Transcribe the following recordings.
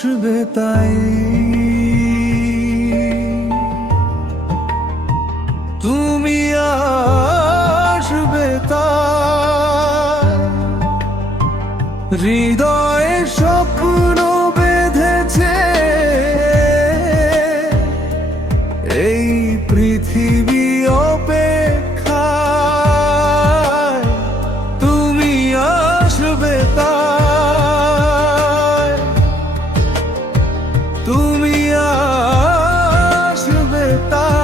আসবে তাই, তুমি আসবে তাই। হৃদয়ে স্বপ্ন বেঁধেছে এই পৃথিবী অপেক্ষায়, তুমি আসবে তাই, তুমি আসবে তাই।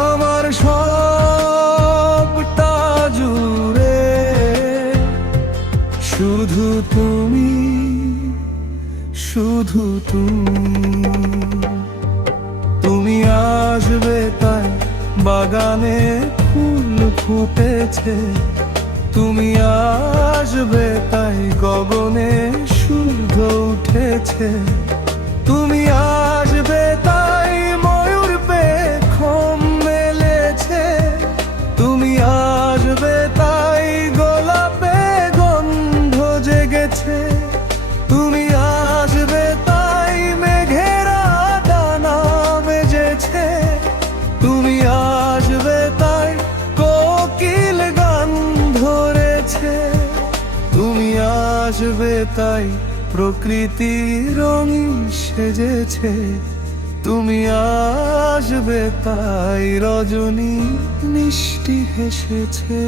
আমার সবটা জুড়ে শুধু তুমি, শুধু তুমি আসবে তাই। বাগানে ফুল ফুটেছে, তুমি আসবে তাই। গগনে সূর্য উঠেছে, তুমি আসবে তাই। ময়ূর পেখম মেলেছে, তুমি আসবে তাই। গোলাপে গন্ধ জেগেছে, তুমি আসবে তাই। মেঘেরা ডানা মেজেছে, তুমি আসবে তাই। কোকিল গান ধরেছে, তুমি আসবে তাই। প্রকৃতি রঙিন সেজেছে, তুমি আসবে তাই। রজনী মিষ্টি হেসেছে।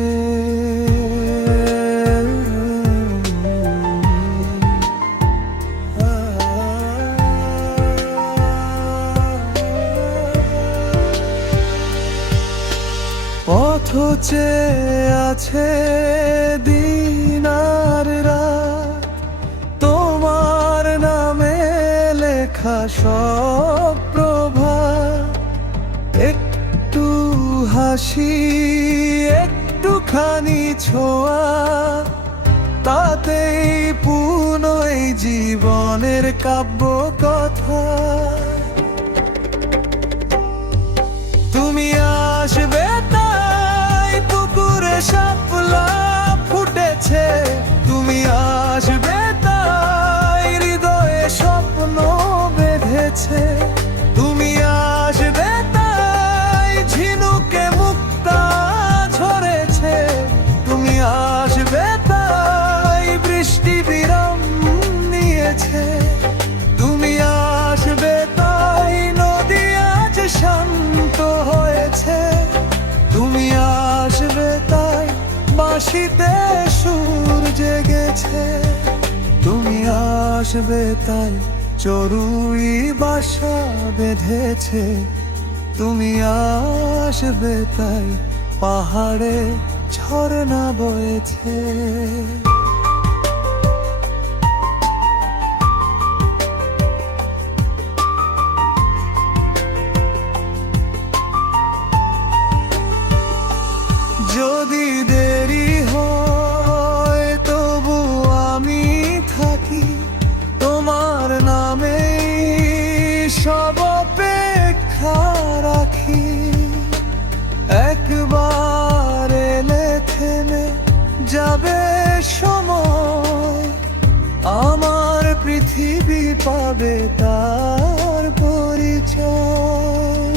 পথ চেয়ে আছে দিন আর রাত, তোমার নামে লেখা সব প্রভাত। একটু হাসি, একটুখানি ছোঁয়া, তাতেই পূর্ণ এই জীবনের কাব্য কথা। তুমি আসবে তাই। পুকুরে শাপলা ফুটেছে, তুমি আসবে তাই। হৃদয়ে স্বপ্ন বেঁধেছে, তুমি আসবে তাই। ঝিনুকে মুক্তা ঝরেছে, তুমি আসবে তাই। বৃষ্টি বিরাম নিয়েছে, তুমি আসবে তাই। নদী আজ শান্ত হয়েছে, তুমি আসবে তাই। বাঁশিতে সুর জেগেছে, তুমি আসবে তাই। চড়ুই বাসা বেঁধেছে, তুমি আসবে তাই। পাহাড়ে ঝরনা বয়েছে, যদি দেরি হয় তবু আমি থাকি। তোমার নামে সব অপেক্ষা রাখি। একবার এলে থেমে যাবে সময়, আমার পৃথিবী পাবে তার পরিচয়।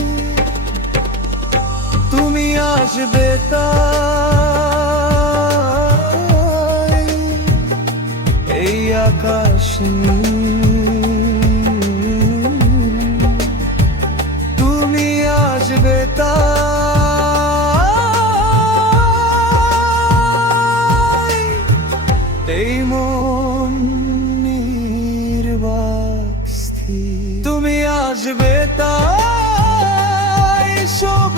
তুমি আসবে তাই, এই আকাশ তুমি আসবে তাই। এই মন নির্বাক স্থির, তুমি আসবে তাই। সব